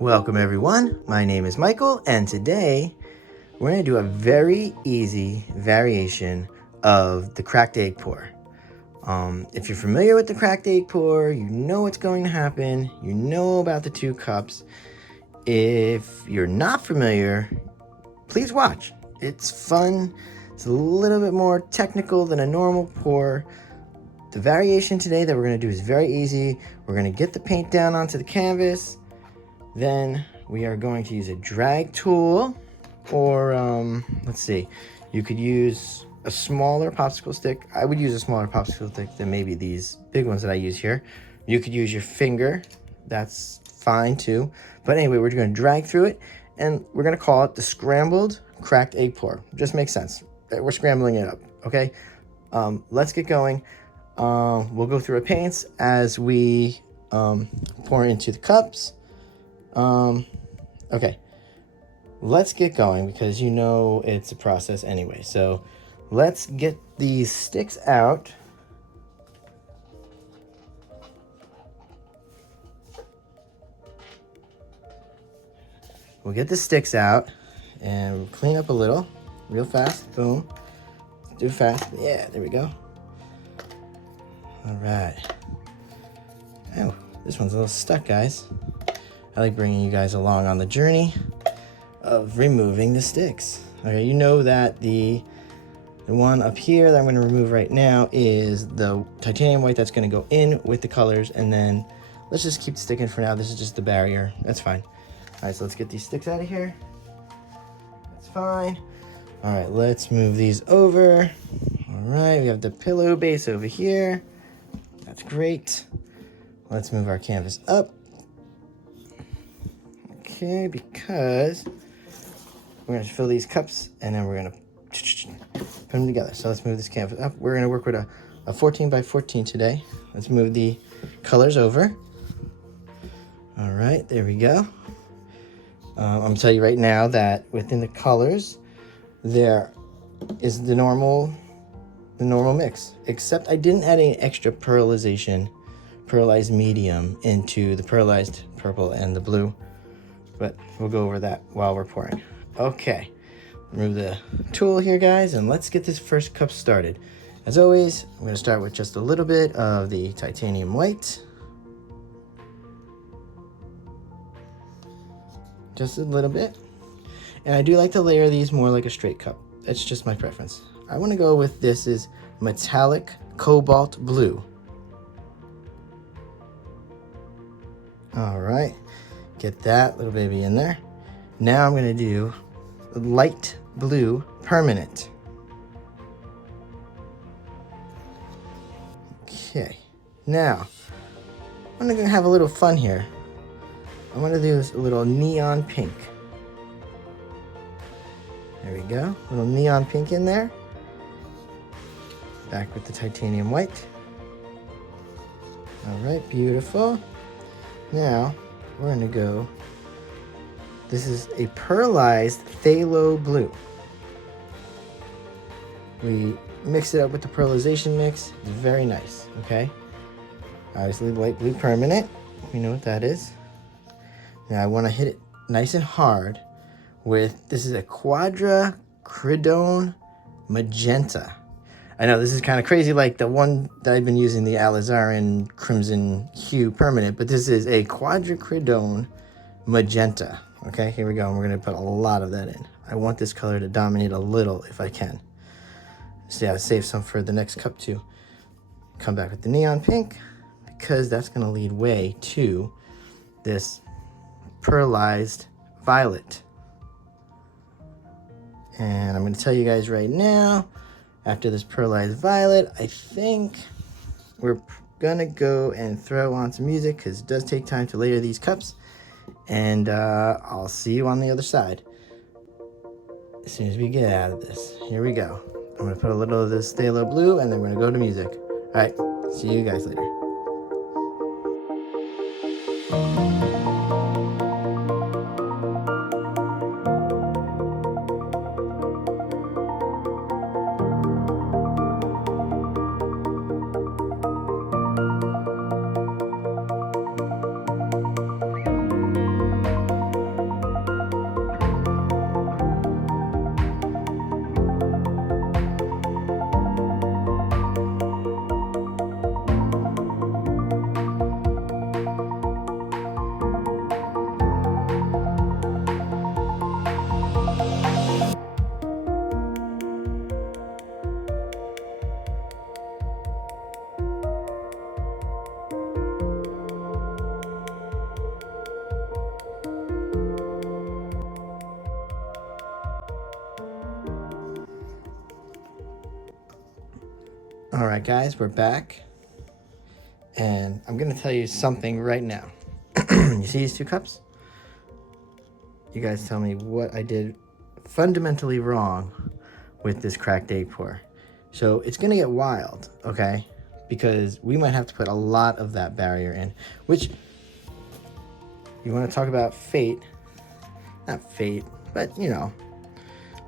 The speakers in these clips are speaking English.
Welcome everyone, my name is Michael, and today we're going to do a very easy variation of the cracked egg pour. If you're familiar with the cracked egg pour, you know what's going to happen, you know about the 2 cups. If you're not familiar, please watch. It's fun, it's a little bit more technical than a normal pour. The variation today that we're going to do is very easy. We're going to get the paint down onto the canvas. Then we are going to use a drag tool, or let's see, you could use a smaller popsicle stick. I would use a smaller popsicle stick than maybe these big ones that I use here. You could use your finger, that's fine too. But anyway, we're going to drag through it, and we're going to call it the Scrambled Cracked Egg Pour. Just makes sense. We're scrambling it up, okay? Let's get going. We'll go through our paints as we pour into the cups. Okay, let's get going because you know it's a process anyway. So let's get these sticks out. We'll get the sticks out and clean up a little, real fast. Boom. Do fast. Yeah, there we go. All right. Oh, this one's a little stuck, guys. I like bringing you guys along on the journey of removing the sticks. Okay, you know that the one up here that I'm going to remove right now is the titanium white that's going to go in with the colors, and then let's just keep sticking for now. This is just the barrier. That's fine. All right, so let's get these sticks out of here. That's fine. All right, let's move these over. All right, we have the pillow base over here. That's great. Let's move our canvas up. Okay, because we're going to fill these cups and then we're going to put them together. So let's move this canvas up. We're going to work with a 14 by 14 today. Let's move the colors over. All right, there we go. I'm going to tell you right now that within the colors, there is the normal mix, except I didn't add any extra pearlized medium into the pearlized purple and the blue. But we'll go over that while we're pouring. Okay, remove the tool here, guys, and let's get this first cup started. As always, I'm going to start with just a little bit of the titanium white. Just a little bit. And I do like to layer these more like a straight cup. That's just my preference. I want to go with this is metallic cobalt blue. All right. Get that little baby in there. Now I'm going to do light blue permanent. Okay. Now, I'm going to have a little fun here. I'm going to do this little neon pink. There we go. Little neon pink in there. Back with the titanium white. All right, beautiful. Now, we're going to go, this is a pearlized phthalo blue. We mix it up with the pearlization mix. It's very nice, okay? Obviously, light blue permanent. We know what that is. Now, I want to hit it nice and hard with, this is a quadracridone magenta. I know this is kind of crazy, like the one that I've been using, the alizarin crimson hue permanent, but this is a quadracridone magenta. Okay, here we go. And we're going to put a lot of that in. I want this color to dominate a little if I can. So yeah, save some for the next cup too. Come back with the neon pink because that's going to lead way to this pearlized violet. And I'm going to tell you guys right now, after this pearlized violet, I think we're gonna go and throw on some music because it does take time to layer these cups. And I'll see you on the other side as soon as we get out of this. Here we go. I'm gonna put a little of this phthalo blue and then we're gonna go to music. All right, see you guys later. All right, guys, we're back. And I'm going to tell you something right now. You see these 2 cups? You guys tell me what I did fundamentally wrong with this cracked egg pour. So it's going to get wild, okay? Because we might have to put a lot of that barrier in, which you want to talk about fate. Not fate, but you know,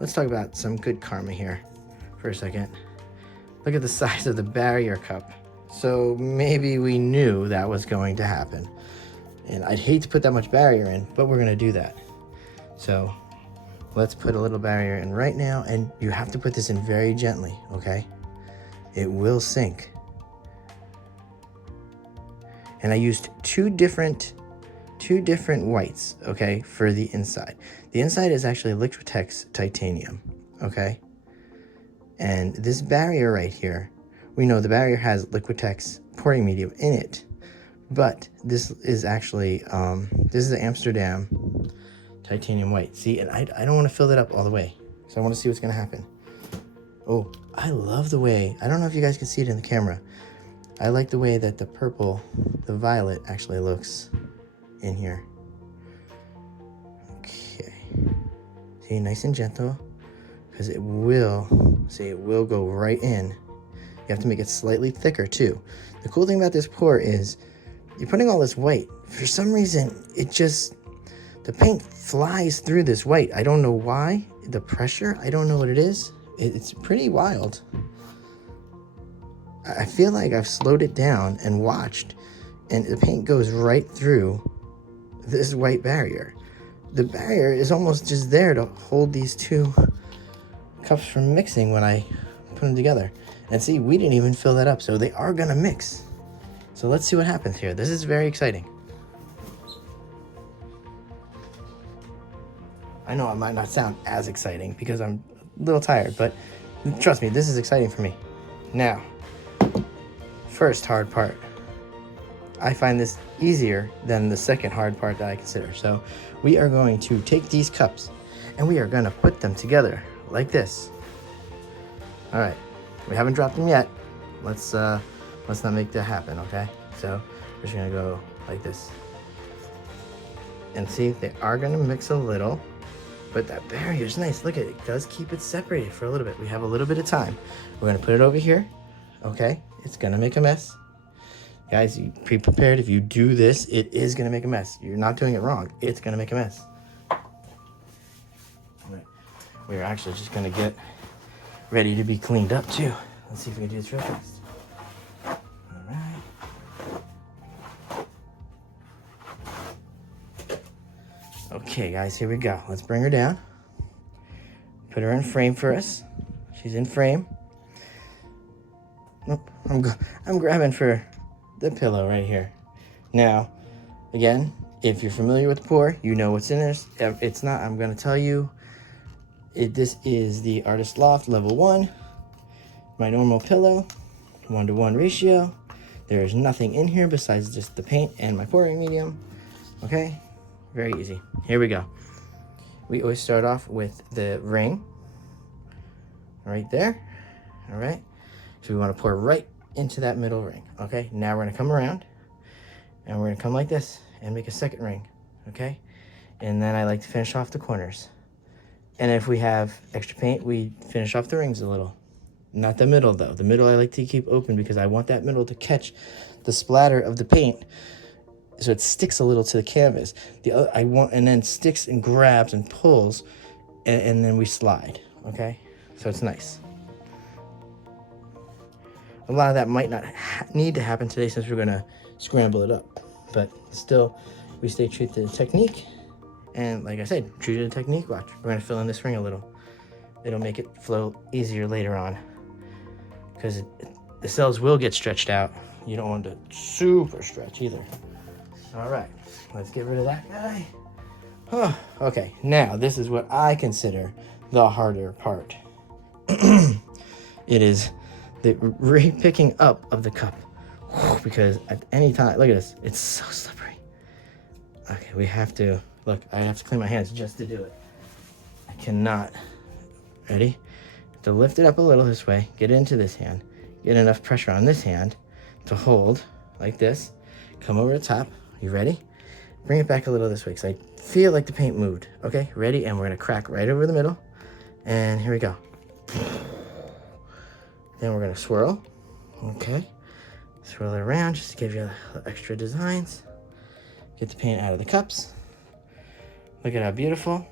let's talk about some good karma here for a second. Look at the size of the barrier cup. So maybe we knew that was going to happen. And I'd hate to put that much barrier in, but we're going to do that. So let's put a little barrier in right now, and you have to put this in very gently, okay? It will sink. And I used two different whites, okay, for the inside. The inside is actually Liquitex titanium, okay? And this barrier right here, we know the barrier has Liquitex pouring medium in it, but this is actually, this is an Amsterdam titanium white. See, and I don't want to fill that up all the way, so I want to see what's going to happen. Oh, I love the way, I don't know if you guys can see it in the camera. I like the way that the purple, the violet actually looks in here. Okay. See, nice and gentle, because it will, see, it will go right in. You have to make it slightly thicker too. The cool thing about this pour is you're putting all this white. For some reason, it just, the paint flies through this white. I don't know why. The pressure, I don't know what it is. It's pretty wild. I feel like I've slowed it down and watched, and the paint goes right through this white barrier. The barrier is almost just there to hold these 2 cups from mixing when I put them together. And see, we didn't even fill that up, so they are gonna mix. So let's see what happens here. This is very exciting. I know it might not sound as exciting because I'm a little tired, but trust me, this is exciting for me. Now, first hard part. I find this easier than the second hard part that I consider. So we are going to take these cups and we are going to put them together like this. All right, we haven't dropped them yet. Let's not make that happen, okay? So we're just gonna go like this. And see, they are gonna mix a little, but that barrier is nice. Look at it, it does keep it separated for a little bit. We have a little bit of time. We're gonna put it over here, okay? It's gonna make a mess. Guys, you pre-prepared. If you do this, it is gonna make a mess. You're not doing it wrong. It's gonna make a mess. We're actually just gonna get ready to be cleaned up too. Let's see if we can do this real fast. All right. Okay, guys, here we go. Let's bring her down. Put her in frame for us. She's in frame. Nope, I'm grabbing for the pillow right here. Now, again, if you're familiar with the pour, you know what's in this. If it's not, I'm gonna tell you. This is the Artist Loft Level 1. My normal pillow, 1-to-1 ratio. There is nothing in here besides just the paint and my pouring medium. Okay, very easy. Here we go. We always start off with the ring right there. All right, so we want to pour right into that middle ring. Okay, now we're gonna come around and we're gonna come like this and make a second ring. Okay, and then I like to finish off the corners. And if we have extra paint, we finish off the rings a little. Not the middle though. The middle I like to keep open because I want that middle to catch the splatter of the paint so it sticks a little to the canvas. The other, and then sticks and grabs and pulls, and then we slide, okay? So it's nice. A lot of that might not need to happen today since we're gonna scramble it up, but still, we stay true to the technique. And like I said, true to the technique, watch. We're gonna fill in this ring a little. It'll make it flow easier later on because the cells will get stretched out. You don't want to super stretch either. All right, let's get rid of that guy. Oh, okay, now this is what I consider the harder part. It is the re-picking up of the cup because at any time, look at this, it's so slippery. Okay, we have to, look, I have to clean my hands just to do it. I cannot, ready? To lift it up a little this way, get it into this hand, get enough pressure on this hand to hold like this. Come over the top. You ready? Bring it back a little this way, because I feel like the paint moved. Okay, ready? And we're gonna crack right over the middle. And here we go. Then we're gonna swirl. Okay. Swirl it around just to give you extra designs. Get the paint out of the cups. Look at how beautiful.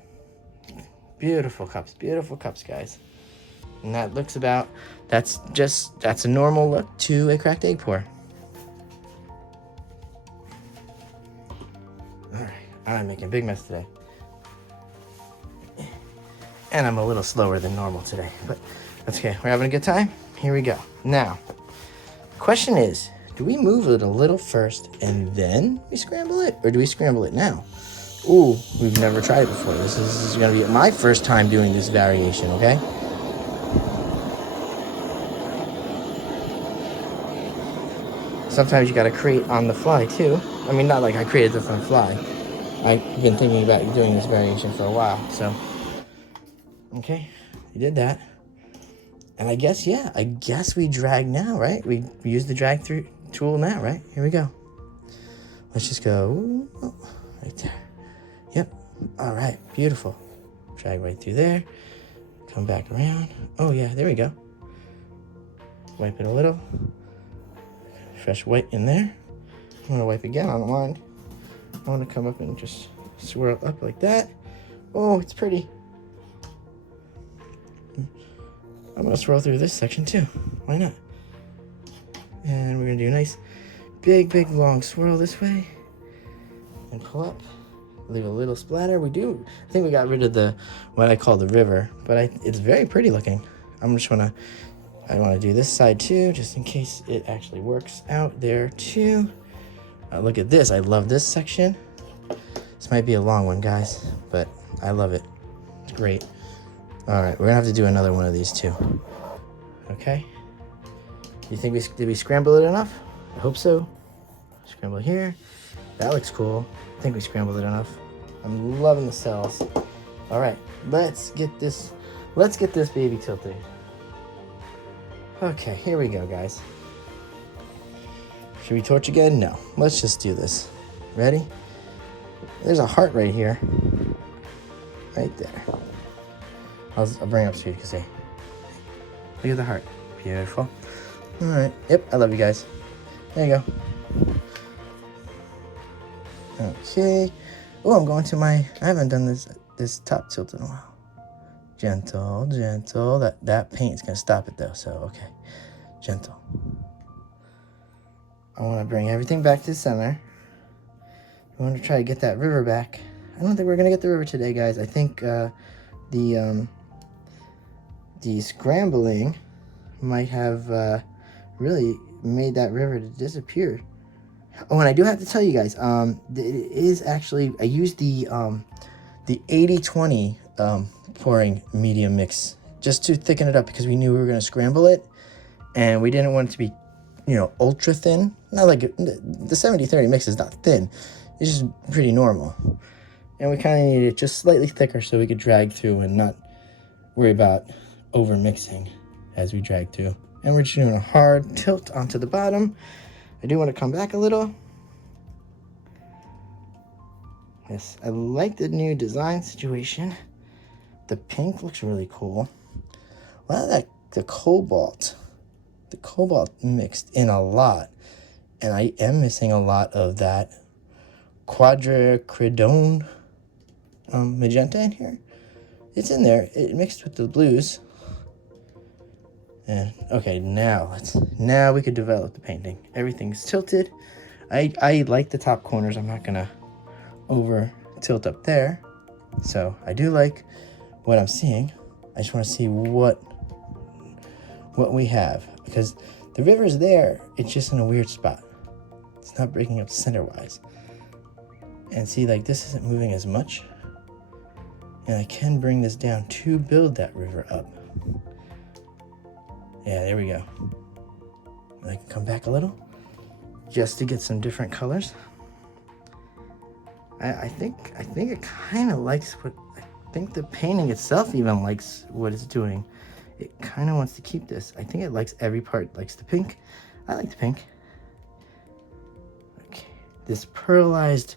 Beautiful cups, guys. And that looks about, that's a normal look to a cracked egg pour. All right, I'm making a big mess today. And I'm a little slower than normal today, but that's okay. We're having a good time. Here we go. Now, the question is, do we move it a little first and then we scramble it? Or do we scramble it now? Ooh, we've never tried it before. This is gonna be my first time doing this variation, okay? Sometimes you gotta create on the fly too. I mean, not like I created this on the fly. I've been thinking about doing this variation for a while, so. Okay, we did that. And I guess we drag now, right? We use the drag through tool now, right? Here we go. Let's just go right there. Yep, all right, beautiful. Drag right through there, come back around. Oh yeah, there we go. Wipe it a little. Fresh white in there. I'm gonna wipe again, I don't mind. I wanna come up and just swirl up like that. Oh, it's pretty. I'm gonna swirl through this section too. Why not? And we're gonna do a nice big long swirl this way. And pull up. Leave a little splatter. I think we got rid of what I call the river, but it's very pretty looking. I wanna do this side too, just in case it actually works out there too. Look at this, I love this section. This might be a long one, guys, but I love it. It's great. All right, we're gonna have to do another one of these too. Okay. You think did we scramble it enough? I hope so. Scramble it here. That looks cool. I think we scrambled it enough. I'm loving the cells. All right, let's get this baby tilted. Okay, here we go, guys. Should we torch again? No, let's just do this. Ready? There's a heart right here. Right there. I'll bring it up so you can see. Look at the heart. Beautiful. All right. Yep, I love you guys. There you go. Okay. Oh, I'm going to I haven't done this top tilt in a while. Gentle. That paint is going to stop it though, so okay. Gentle. I want to bring everything back to the center. I want to try to get that river back. I don't think we're going to get the river today, guys. I think the scrambling might have really made that river to disappear. Oh, and I do have to tell you guys, it is actually, I used the 80-20 pouring medium mix just to thicken it up because we knew we were going to scramble it and we didn't want it to be, ultra thin. Not like the 70-30 mix is not thin. It's just pretty normal. And we kind of needed it just slightly thicker so we could drag through and not worry about over mixing as we drag through. And we're just doing a hard tilt onto the bottom. I do want to come back a little. Yes, I like the new design situation. The pink looks really cool. Well, the cobalt mixed in a lot. And I am missing a lot of that quadricridone magenta in here. It's in there. It mixed with the blues. And okay, now we could develop the painting. Everything's tilted. I like the top corners. I'm not gonna over tilt up there. So I do like what I'm seeing. I just want to see what we have, because the river's there. It's just in a weird spot. It's not breaking up center-wise. And see, like, this isn't moving as much. And I can bring this down to build that river up. Yeah, there we go. And I can come back a little just to get some different colors. I think it kind of likes what, I think the painting itself even likes what it's doing. it kind of wants to keep this. I think it likes every part. Likes the pink. I like the pink. Okay, this pearlized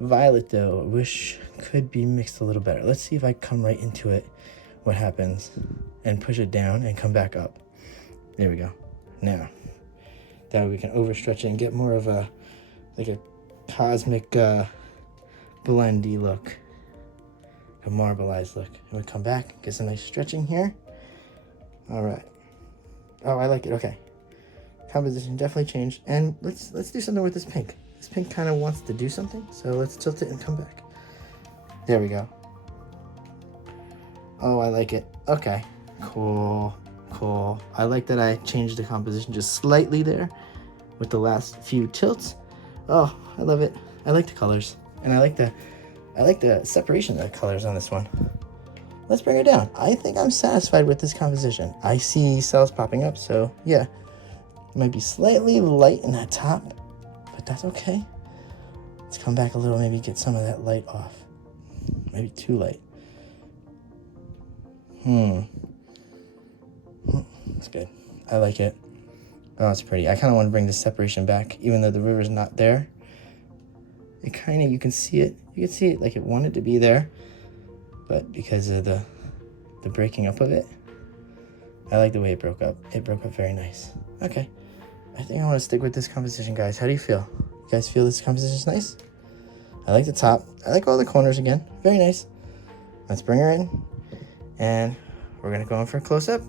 violet though, I wish could be mixed a little better. Let's see if I come right into it, what happens, and push it down and come back up. There we go. Now, that way we can overstretch it and get more of a, like a cosmic blendy look, a marbleized look. And we come back, get some nice stretching here. All right. Oh, I like it. Okay. Composition definitely changed. And let's do something with this pink. This pink kind of wants to do something, so let's tilt it and come back. There we go. Oh, I like it. Okay. Cool. Cool. I like that I changed the composition just slightly there with the last few tilts. Oh, I love it. I like the colors. And I like the separation of the colors on this one. Let's bring it down. I think I'm satisfied with this composition. I see cells popping up, so yeah. It might be slightly light in that top, but that's okay. Let's come back a little, maybe get some of that light off. Maybe too light. It's good. I like it. Oh, it's pretty. I kind of want to bring the separation back, even though the river's not there. It kind of, you can see it like it wanted to be there, but because of the breaking up of it, I like the way it broke up. It broke up very nice. Okay. I think I want to stick with this composition, guys. How do you feel? You guys feel this composition is nice? I like the top. I like all the corners again. Very nice. Let's bring her in, and we're going to go in for a close-up,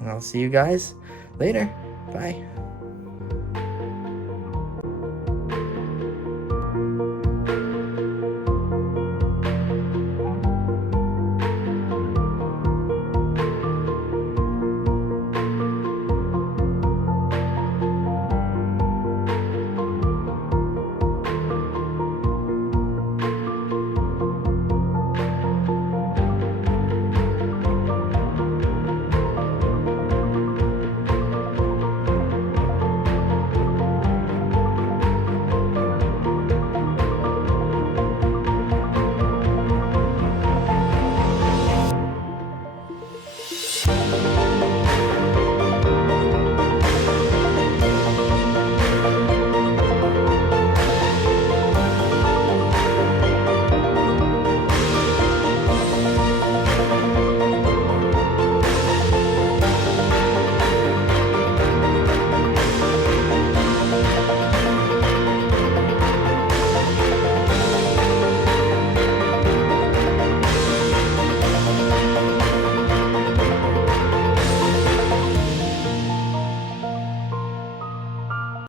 and I'll see you guys later. Bye.